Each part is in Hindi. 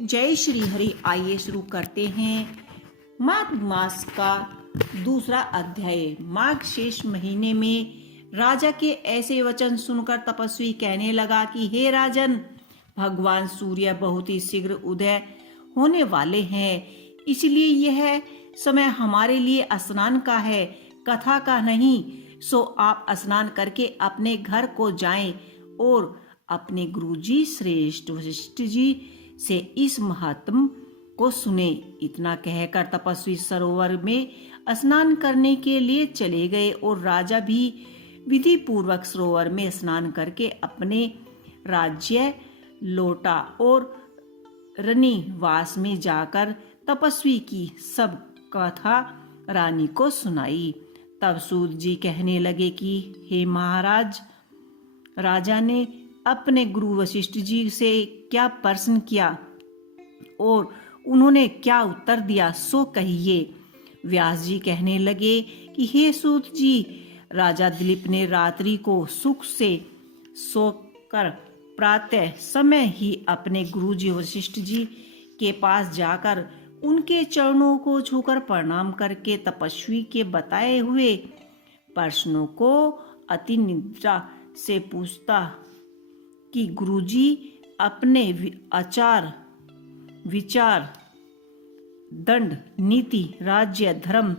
जय श्री हरि। आइए शुरू करते हैं माघ मास का दूसरा अध्याय। माघ शेष महीने में राजा के ऐसे वचन सुनकर तपस्वी कहने लगा कि हे राजन, भगवान सूर्य बहुत ही शीघ्र उदय होने वाले हैं, इसलिए यह समय हमारे लिए स्नान का है, कथा का नहीं। सो आप स्नान करके अपने घर को जाएं और अपने गुरुजी श्रेष्ठ वशिष्ठ जी से इस महात्म को सुने। इतना कहकर तपस्वी सरोवर में स्नान करने के लिए चले गए और राजा भी विधि पूर्वक सरोवर में स्नान करके अपने राज्य लौटा और रनिवास में जाकर तपस्वी की सब कथा रानी को सुनाई। तब सूत जी कहने लगे कि हे महाराज, राजा ने अपने गुरु वशिष्ठ जी से क्या प्रश्न किया और उन्होंने क्या उत्तर दिया, सो कहिए। व्यास जी कहने लगे कि हे सूत जी, राजा दिलीप ने रात्रि को सुख से सोकर प्रातः समय ही अपने गुरु जी वशिष्ठ जी के पास जाकर उनके चरणों को छूकर प्रणाम करके तपस्वी के बताए हुए प्रश्नों को अति निद्रा से पूछता कि गुरुजी अपने आचार विचार, दंड, नीति, राज्य, धर्म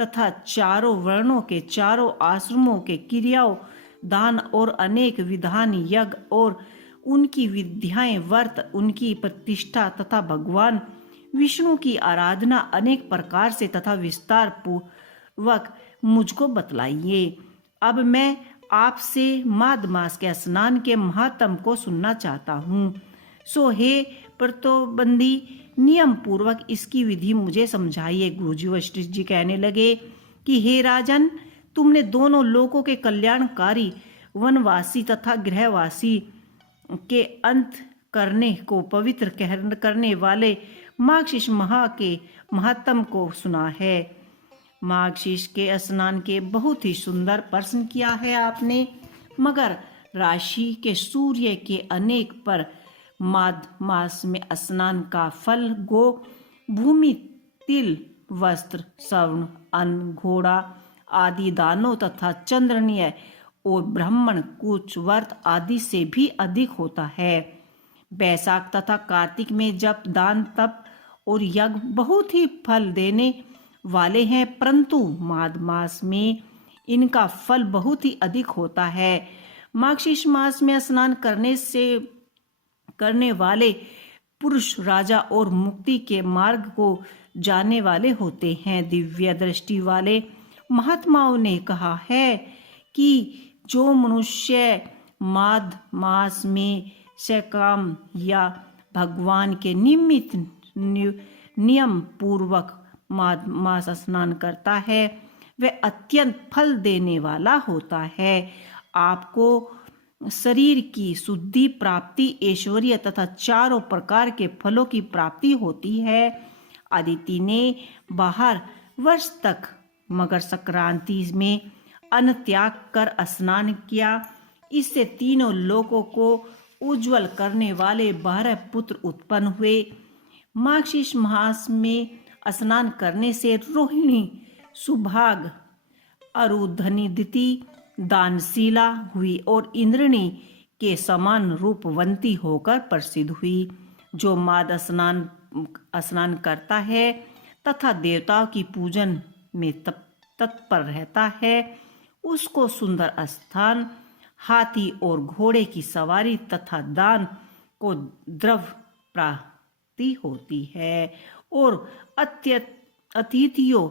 तथा चारों वर्णों के चारों आश्रमों के क्रियाओं, दान और अनेक विधान, यज्ञ और उनकी विद्याएं, व्रत, उनकी प्रतिष्ठा तथा भगवान विष्णु की आराधना अनेक प्रकार से तथा विस्तार पूर्वक मुझको बतलाइए। अब मैं आपसे माघ मास के स्नान के महात्म को सुनना चाहता हूँ। सो हे प्रतिबंधी, नियम पूर्वक इसकी विधि मुझे समझाइए। गुरुजी वशिष्ठ जी कहने लगे कि हे राजन, तुमने दोनों लोकों के कल्याणकारी वनवासी तथा गृहवासी के अंत करने को पवित्र करने वाले माघशीष माह के महात्म को सुना है। माघशीष के स्नान के बहुत ही सुंदर प्रश्न किया है आपने, मगर राशि के सूर्य के अनेक पर माघ मास में स्नान का फल गो, भूमि, तिल, वस्त्र, स्वर्ण, अन्न, घोड़ा आदि दानों तथा चंद्रनीय और ब्राह्मण कुछ व्रत आदि से भी अधिक होता है। बैसाख तथा कार्तिक में जप, दान, तप और यज्ञ बहुत ही फल देने वाले हैं, परंतु माघ मास में इनका फल बहुत ही अधिक होता है। माघशीष मास में स्नान करने वाले पुरुष राजा और मुक्ति के मार्ग को जाने वाले होते हैं। दिव्य दृष्टि वाले महात्माओं ने कहा है कि जो मनुष्य माघ मास में सकाम या भगवान के निमित्त नियम पूर्वक माघ मास स्नान करता है, वह अत्यंत फल देने वाला होता है। आपको शरीर की शुद्धि, प्राप्ति, ऐश्वर्य तथा चारों प्रकार के फलों की प्राप्ति होती है। अदिति ने 12 वर्ष तक मकर संक्रांति में अन्न त्याग कर स्नान किया। इससे तीनों लोकों को उज्जवल करने वाले 12 पुत्र उत्पन्न हुए। माघशीष मास में स्नान करने से रोहिणी सुभाग, अरुधनिदिति दानशीला हुई और इंद्रणी के समान रूपवंती होकर प्रसिद्ध हुई। जो माघ स्नान करता है तथा देवताओं की पूजन में तत्पर रहता है, उसको सुंदर स्थान, हाथी और घोड़े की सवारी तथा दान को द्रव्य प्राप्ति होती है और अतिथियों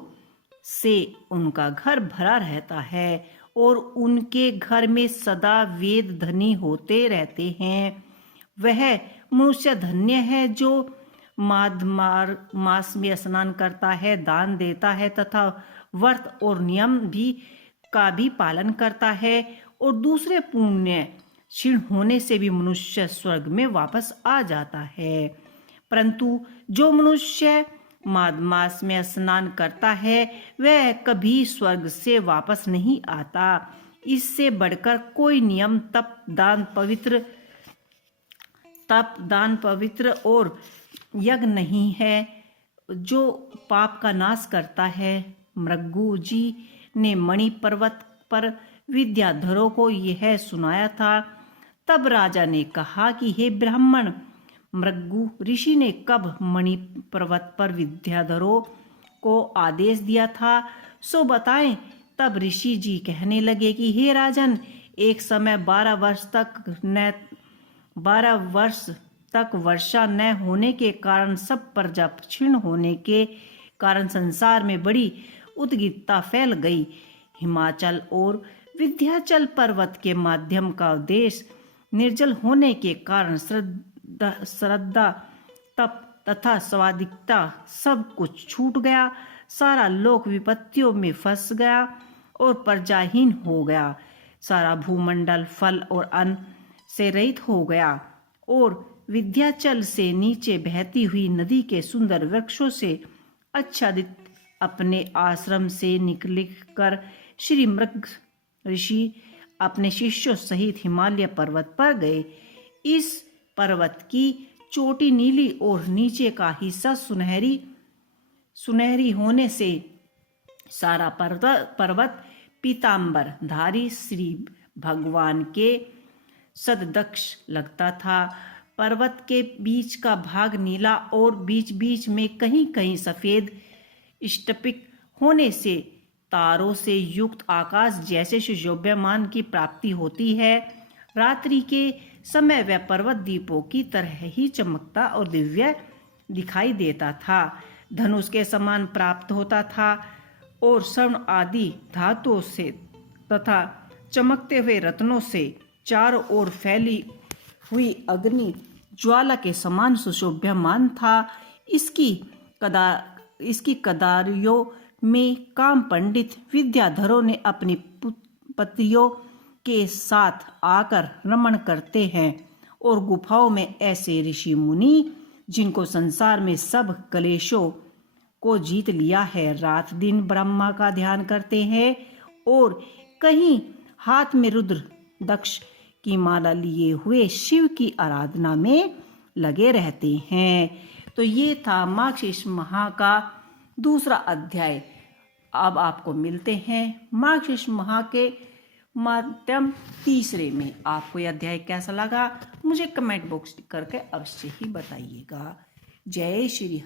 से उनका घर भरा रहता है और उनके घर में सदा वेद धनी होते रहते हैं। वह मनुष्य धन्य है जो माघ मास में स्नान करता है, दान देता है तथा व्रत और नियम का भी पालन करता है और दूसरे पुण्य क्षीण होने से भी मनुष्य स्वर्ग में वापस आ जाता है। परंतु जो मनुष्य माघ मास में स्नान करता है, वह कभी स्वर्ग से वापस नहीं आता। इससे बढ़कर कोई नियम तप दान पवित्र और यज्ञ नहीं है जो पाप का नाश करता है। मृगु जी ने मणि पर्वत पर विद्याधरों को यह सुनाया था। तब राजा ने कहा कि हे ब्राह्मण, मृगु ऋषि ने कब मणि पर्वत पर विद्याधरों को आदेश दिया था, सो बताएं। तब ऋषि जी कहने लगे कि हे राजन, एक समय 12 वर्ष तक वर्षा न होने के कारण, सब प्रजा क्षीण होने के कारण संसार में बड़ी उद्विग्नता फैल गई। हिमाचल और विंध्याचल पर्वत के माध्यम का देश निर्जल होने के कारण श्रद्धा, तप तथा स्वादिकता सब कुछ छूट गया। सारा लोक विपत्तियों में फंस गया और प्रजाहीन हो गया। सारा भूमंडल फल और अन्न से रहित हो गया और विंध्याचल से नीचे बहती हुई नदी के सुंदर वृक्षों से आच्छादित अपने आश्रम से निकलकर श्री मृग ऋषि अपने शिष्यों सहित हिमालय पर्वत पर गए। इस पर्वत की चोटी नीली और नीचे का हिस्सा सुनहरी होने से सारा पर्वत पीतांबर धारी श्री भगवान के सदृश लगता था। पर्वत के बीच का भाग नीला और बीच बीच में कहीं कहीं सफेद स्फटिक होने से तारों से युक्त आकाश जैसे शोभायमान की प्राप्ति होती है। रात्रि के समय वह पर्वत दीपों की तरह ही चमकता और दिव्य दिखाई देता था। धनुष के समान प्राप्त होता था और स्वर्ण आदि धातुओं से तथा चमकते हुए रत्नों से चारों ओर फैली हुई अग्नि ज्वाला के समान सुशोभ्यमान था। इसकी कदारियों में काम पंडित विद्याधरों ने अपनी पत्नियों के साथ आकर रमण करते हैं और गुफाओं में ऐसे ऋषि मुनि जिनको संसार में सब क्लेशों को जीत लिया है, रात दिन ब्रह्मा का ध्यान करते हैं और कहीं हाथ में रुद्र दक्ष की माला लिए हुए शिव की आराधना में लगे रहते हैं। तो ये था मार्गशीर्ष माह का दूसरा अध्याय। अब आपको मिलते हैं मार्गशीर्ष माह के माध्यम तीसरे में। आपको यह अध्याय कैसा लगा मुझे कमेंट बॉक्स करके अवश्य ही बताइएगा। जय श्री